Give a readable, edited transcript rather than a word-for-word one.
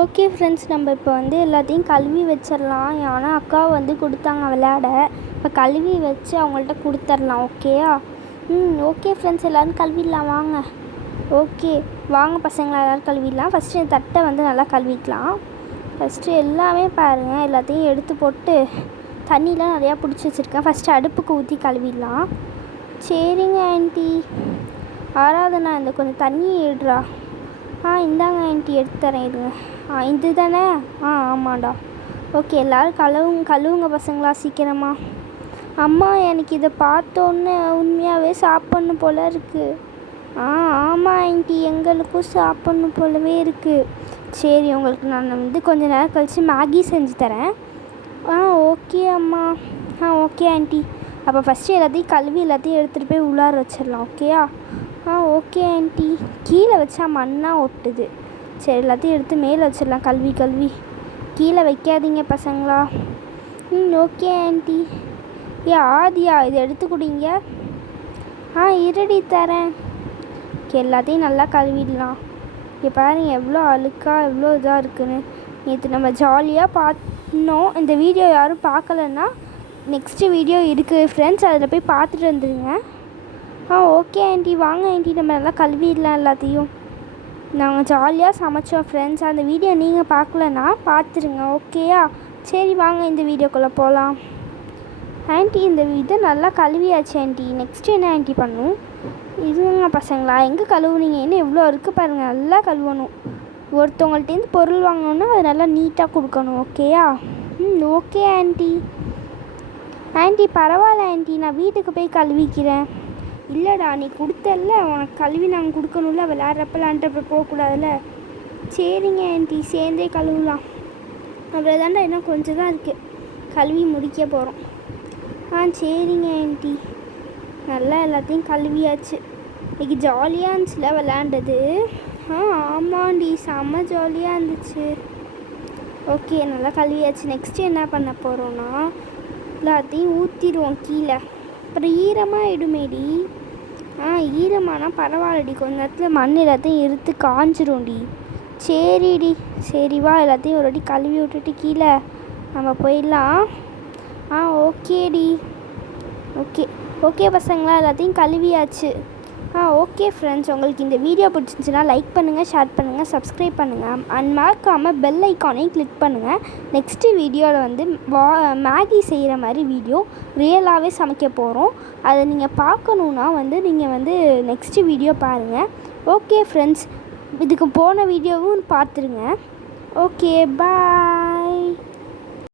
Okay friends, நம்ம இப்போ வந்து எல்லாத்தையும் கழுவி வச்சிடலாம். ஏன்னா அக்கா வந்து கொடுத்தாங்க விளையாட. இப்போ கழுவி வச்சு அவங்கள்ட்ட கொடுத்துர்லாம். ஓகேயா? ஓகே ஃப்ரெண்ட்ஸ், எல்லோரும் கழுவிடலாம் வாங்க. ஓகே வாங்க பசங்களா, எல்லோரும் கழுவிடலாம். ஃபஸ்ட்டு என் தட்டை வந்து நல்லா கழுவிக்கலாம். ஃபஸ்ட்டு எல்லாமே பாருங்கள், எல்லாத்தையும் எடுத்து போட்டு தண்ணியெலாம் நிறையா பிடிச்சி வச்சுருக்கேன். ஃபஸ்ட்டு அடுப்புக்கு ஊற்றி கழுவிடலாம். சரிங்க ஆண்டி. ஆராதனா, இந்த கொஞ்சம் தண்ணி எடுறா. இந்தாங்க ஆண்டி, எடுத்து தரேன். இதுங்க இது தானே? ஆமாண்டா. ஓகே, எல்லோரும் கழுவுங்க பசங்களா சீக்கிரமா. அம்மா, எனக்கு இதை பார்த்தோன்னே உண்மையாகவே சாப்பிட்ணும் போல் இருக்குது. ஆமாம் ஆண்டி, எங்களுக்கும் சாப்பிட்ணும் போலவே இருக்குது. சரி, உங்களுக்கு நான் வந்து கொஞ்சம் நேரம் கழித்து மேகி செஞ்சு தரேன். ஓகே அம்மா. Okay aunty. அப்போ ஃபஸ்ட்டு எல்லாத்தையும் கழுவி எல்லாத்தையும் எடுத்துகிட்டு போய் உள்ளார வச்சிடலாம். ஓகேயா? Okay aunty. கீழே வச்சா மண்ணாக ஒட்டுது. சரி, எல்லாத்தையும் எடுத்து மேலே வச்சிடலாம். கழுவி கீழே வைக்காதீங்க பசங்களா. Okay aunty. ஆதியா, இதை எடுத்து கொடுங்க. இருடி தரேன். எல்லாத்தையும் நல்லா கழுவிடலாம். இங்கே பாருங்கள் எவ்வளோ அழுக்காக எவ்வளோ இதாக இருக்குன்னு. நேற்று நம்ம ஜாலியாக பார்த்தோம். இந்த வீடியோ யாரும் பார்க்கலன்னா நெக்ஸ்ட்டு வீடியோ இருக்குது ஃப்ரெண்ட்ஸ், அதில் போய் பார்த்துட்டு வந்துடுங்க. Okay aunty. வாங்க ஆண்டி, நம்ம நல்லா கழுவிடலாம் எல்லாத்தையும். நாங்கள் ஜாலியாக சமைச்சோம் ஃப்ரெண்ட்ஸ். அந்த வீடியோ நீங்கள் பார்க்கலன்னா பார்த்துருங்க. ஓகேயா? சரி வாங்க, இந்த வீடியோக்குள்ளே போகலாம். ஆண்டி, இந்த இதை நல்லா கழுவியாச்சு ஆண்டி. நெக்ஸ்ட்டு என்ன ஆண்டி பண்ணும்? இதுங்க பசங்களா, எங்கே கழுவுனீங்க? என்ன எவ்வளோ இருக்குது பாருங்கள். நல்லா கழுவணும். ஒருத்தவங்கள்ட்டேருந்து பொருள் வாங்கணுன்னா அது நல்லா நீட்டாக கொடுக்கணும். ஓகேயா? Okay aunty. ஆண்டி பரவாயில்ல ஆண்டி, நான் வீட்டுக்கு போய் கழுவிக்கிறேன். இல்லைடா, நீ கொடுத்தல்ல, உனக்கு கழுவி நாங்கள் கொடுக்கணும்ல. விளையாடுறப்ப விளையாண்டுறப்ப போகக்கூடாதுல்ல. சரிங்க ஆண்டி, சேர்ந்தே கழுவலாம். அவ்வளோதாண்டா, இன்னும் கொஞ்சம் தான் இருக்குது. கழுவி முடிக்க போகிறோம். சரிங்க ஆண்டி. நல்லா எல்லாத்தையும் கழுவியாச்சு. இன்றைக்கி ஜாலியாக இருந்துச்சுல விளையாண்டது. ஆமாண்டி, செம்ம ஜாலியாக இருந்துச்சு. ஓகே, நல்லா கழுவியாச்சு. நெக்ஸ்ட்டு என்ன பண்ண போகிறோன்னா எல்லாத்தையும் ஊற்றிடுவோம் கீழே. அப்புறம் ஈரமாக ஆகிடுமேடி. ஈரமானா பரவாயில்லடி, கொஞ்ச நேரத்தில் மண் எல்லாத்தையும் எடுத்து காஞ்சிரும்டி. சரிடி. சரி வா, எல்லாத்தையும் ஒரு வாட்டி கழுவி விட்டுட்டு கீழே நம்ம போயிடலாம். ஓகேடி. ஓகே பசங்களா, எல்லாத்தையும் கழுவியாச்சு. ஓகே ஃப்ரெண்ட்ஸ், உங்களுக்கு இந்த வீடியோ பிடிச்சிருந்துச்சுன்னா லைக் பண்ணுங்கள், ஷேர் பண்ணுங்கள், சப்ஸ்கிரைப் பண்ணுங்கள். அண்ட் மறக்காமல் பெல் ஐக்கானையும் கிளிக் பண்ணுங்கள். நெக்ஸ்ட்டு வீடியோவில் வந்து மேகி செய்கிற மாதிரி வீடியோ ரியலாகவே சமைக்க போகிறோம். அதை நீங்கள் பார்க்கணுன்னா வந்து நீங்கள் வந்து நெக்ஸ்ட்டு வீடியோ பாருங்கள். ஓகே ஃப்ரெண்ட்ஸ், இதுக்கு போன வீடியோவும் பார்த்துருங்க. ஓகே, பாய்.